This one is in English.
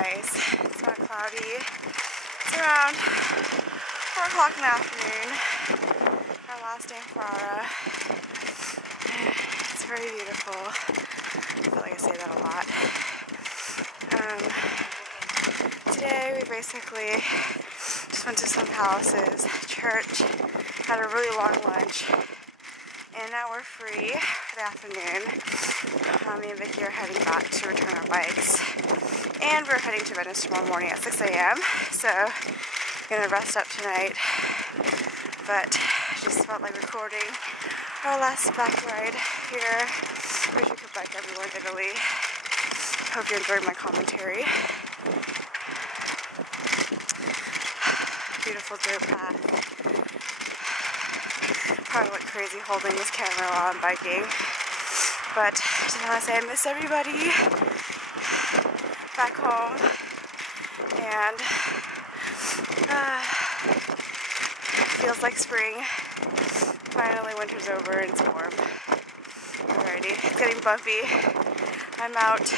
nice. It's not cloudy. It's around 4 o'clock in the afternoon. Our last day in Ferrara. It's very beautiful. I feel like I say that a lot. Today we basically just went to some houses, church, had a really long lunch, and now we're free for the afternoon. Me and Vicky are heading back to return our bikes, and we're heading to Venice tomorrow morning at 6 a.m. So I'm gonna rest up tonight, but just felt like recording our last bike ride here. Wish we could bike everywhere in Italy. Hope you enjoyed my commentary. Beautiful dirt path. Probably went crazy holding this camera while I'm biking. But I just want to say I miss everybody back home. And feels like spring. Finally winter's over and it's warm. Alrighty, it's getting bumpy. I'm out.